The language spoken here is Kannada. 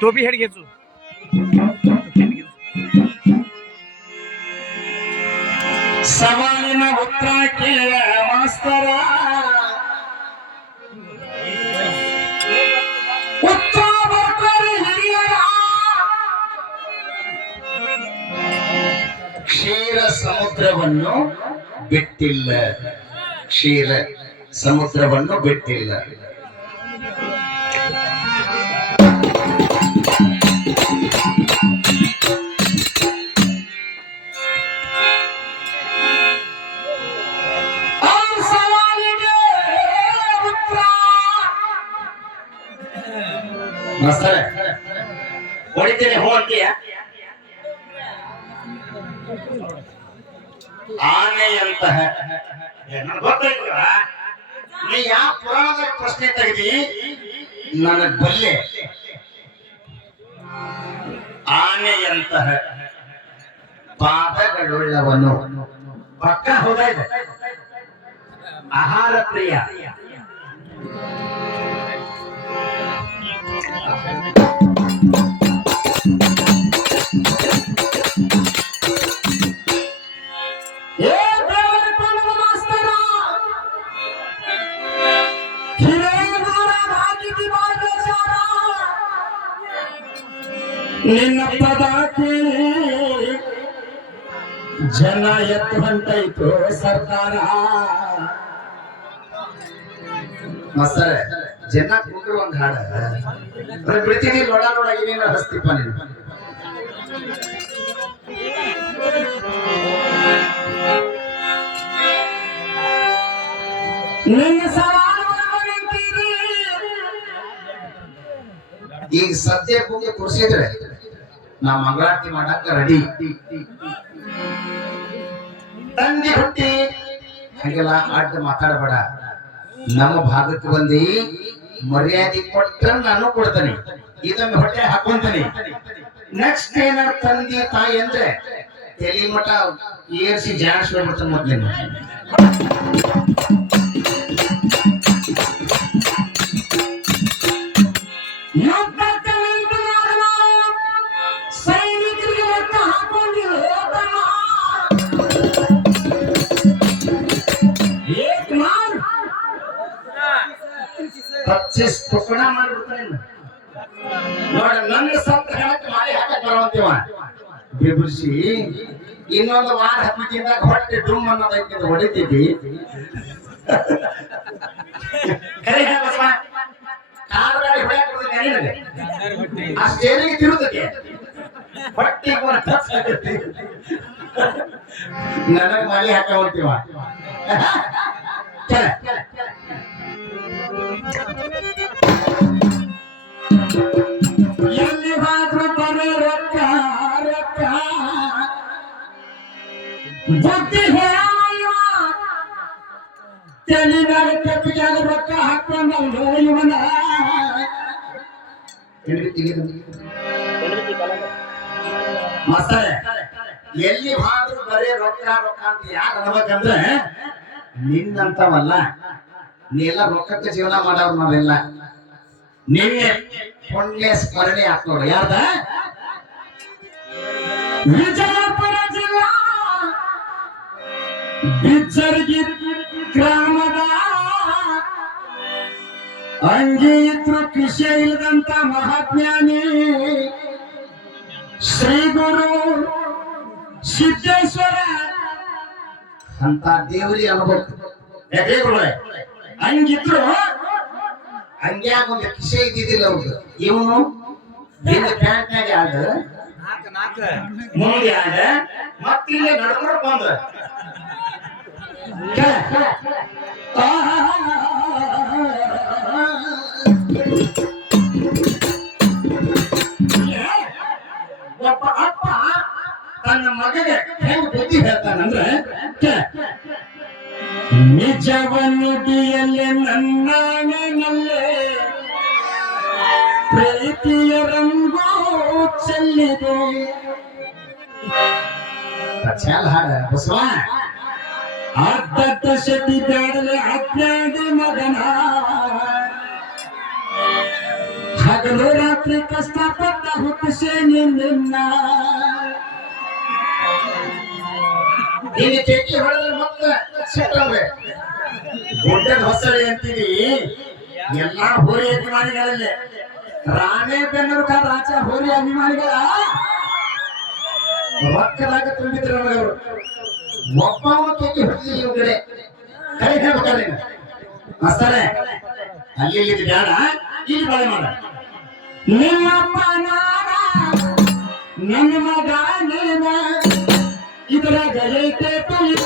टोपी हेड घ्यायचो ಸವಾಲಿನ ಉತ್ತರ ಕೇಳ ಮಾಸ್ತರ. ಕ್ಷೀರ ಸಮುದ್ರವನ್ನು ಬಿಟ್ಟಿಲ್ಲ. ಕ್ಷೀರ ಸಮುದ್ರವನ್ನು ಬಿಟ್ಟಿಲ್ಲ. ಮಾಸ್ತರ. ಹೊಡಿತೇನೆ, ಹೋಗ್ತೀಯ? ಆನೆಯಂತಹ ನನಗೆ ಗೊತ್ತಾಯ್ತಲ್ಲ ನೀ ಯಾವ ಪುರಾಣದ ಪ್ರಶ್ನೆ ತೆಗೆದಿ? ನನಗ್ ಬಲ್ಲೆ. ಆನೆಯಂತಹ ಪಾದಗಳುಳ್ಳವನು. ಪಕ್ಕ ಹೋದ ಆಹಾರ ಪ್ರಿಯ. ನಿನ್ನ ಪದ ಕೇಳಿ. ಜನ ಎತ್ತು ಹೊಂಟೈತು ಸರ್ದಾರ ಮಾಸ್ತರ ಜನ ಕೂಡ್ರು ಒಂದ್ ಹಾಡ. ಬಿಡ್ತೀನಿ ನೋಡ ನೋಡ ಏನೇನು ಹಸ್ತಿಪ್ಪ ನೀನು. ನಿನ್ನ. ಈಗ ಸದ್ಯ ಕೂಗಿ ತೋರಿಸಿದ್ರೆ ನಾ ಮಂಗಳಾರತಿ ಮಾಡಕ್ಕ ರೆಡಿ ತಂದೆ ಹುಟ್ಟಿ, ಹಾಗೆಲ್ಲ ಅಡ್ಡ ಮಾತಾಡಬೇಡ. ನಮ್ಮ ಭಾಗಕ್ಕೆ ಬಂದಿ ಮರ್ಯಾದೆ ಕೊಟ್ಟ ನಾನು ಕೊಡ್ತೇನೆ. ಇದನ್ನ ಹೊಟ್ಟೆ ಹಾಕೊಂತಾನೆ. ನೆಕ್ಸ್ಟ್ ಏನಾರ ತಂದೆ ತಾಯಿ ಅಂದ್ರೆ ತಲೆ ಮಠ ಏರ್ಸಿ ಜಾಣಿಸ್ಬಿಡ್ಬಿಡ್ತಾನೆ ಮೊದ್ಲೇನು ಪಚ್ಚಿಸ್ ತುಕಡ ಮಾಡ್ಬಿಡ್ತಾನೆ. ನೋಡ ನನ್ನ ಸಂತ ಹೇಳಕ್ ಮಾಡಿ ಹಾಕಕ್ ಬರುವಂತೀವ ಬಿಬ್ರಿಸಿ ಇನ್ನೊಂದು ವಾರ ಹತ್ತಿಂದ ಹೊಟ್ಟೆ ಡುಮ್ ಅನ್ನೋದಕ್ಕೆ ಹೊಡಿತಿದ್ದಿ. ಕರೆ ಹೇಳ ಬಸವ. ಕಾಲು ಗಾಡಿ ಹೊಡ್ಯಾಕ್ ಬರ್ತೈತೆ ನಿನಗೆ? ಆ ಸ್ಟೇರಿಂಗ್ ತಿರುತ್ತದೆ ಆಗತ್ತೆ ನನಗ್ ಮಲಿ ಹಾಕ ಹೊಂಟಿವ ಎಲ್ಲಿ ಬರೀ ರೊಕ್ಕ ರೊಕ್ಕ. ಇವನ. ಎಲ್ಲಿ ಹಾದ್ರು ಬರೀ ರೊಕ್ಕ ರೊಕ್ಕ ಅಂತ ಯಾರು ಅನ್ಬೇಕಂದ್ರೆ ನಿನ್ನಂತವಲ್ಲ ನೀ ಎಲ್ಲ ರೊಕ್ಕಕ್ಕೆ ಜೀವನ ಮಾಡವ್ರು ನಾವೆಲ್ಲ. ನಿನ್ನೆ ಪುಣ್ಯ ಸ್ಮರಣೆ ಆತ್ ನೋಡು. ಯಾರ್ದ? ವಿಜಯಪುರ ಜಿಲ್ಲಾ ಬಿಚ್ಚರ್ಗಿ ಗ್ರಾಮದ ಅಂಗಿ ಇದ್ರು ಕೃಷಿ ಇಲ್ಲದಂತ ಮಹಾಜ್ಞಾನಿ ಶ್ರೀ ಗುರು ಸಿದ್ದೇಶ್ವರ. ಅಂತ ದೇವರಿ ಅನುಭವ? ಹಂಗಿದ್ರು ಹಂಗ್ಯಾಗ ಒಂದು ಕಿಸೆ ಇದ್ದಿದ್ದಿಲ್ಲ ಅವ್ರಿಗೆ ಇವನು ಹಿಂದ ಪ್ಯಾಂಟ್ನಾಗ ಆಡ ಮುಂದೆ ಆಡ ಮತ್ತಿಲ್ಲೇ ನಡ್ಕೊಂಡು ಬಂದ. ಒಬ್ಬ ಅಪ್ಪ ತನ್ನ ಮಗಗೆ ಹೆಂಗ್ ಬುದ್ಧಿ ಹೇಳ್ತಾನಂದ್ರೆ ನಿಜವನ್ನುಡಿಯಲ್ಲಿ ನನ್ನಾಣನಲ್ಲೇ ಪ್ರೀತಿಯ ರಂಗು ಚೆಲ್ಲಿದೆ. ಚಲ್ ಹಾಡ ಬಸವ ಅಡ್ಡಡ್ಡ ಶೆಟ್ಟಿ ಬ್ಯಾಡಲೆ ಅಜ್ಞಾನಿ ಮಗನ. ಹಗಲು ರಾತ್ರಿ ಕಷ್ಟಪಟ್ಟ ಹುಟ್ಟಿಸೇನಿ ನಿನ್ನ. ನೀನು ಚೇಟಿ ಹೊಡೆದ್ರೆ ಮತ್ತೆ ಸಿಟ್ಟವೆ ಗುಡ್ಡದ ಹೊಸಳೆ ಅಂತೀವಿ ಎಲ್ಲಾ ಹೋರಿ ಅಭಿಮಾನಿಗಳಲ್ಲಿ. ರಾಣೇಬೆನ್ನೂರು ರಾಜ ಹೋರಿ ಅಭಿಮಾನಿಗಳ ರೊಕ್ಕದಾಗ ತುಂಬಿದ್ರು ಅವರು ಒಬ್ಬವ ಕೆತ್ತಿ ಹೊಡೆದಿಲ್ಲ ಇವ್ ಕಡೆ. ಕೈ ಹೇಳ್ಬೇಕಾದ್ರೆ ಮಸ್ತಾರೆ, ಅಲ್ಲಿ ಇಲ್ಲಿ ಬೇಡ. ಇಲ್ಲಿ ಬಾಳೆ ಮಾಡ. ನಿಮ್ಮಪ್ಪ ನಾನ ನನ್ನ ಮಗ, ನನ್ನ ಇದ್ರಾಗ ಐತೆ ಮಾಡ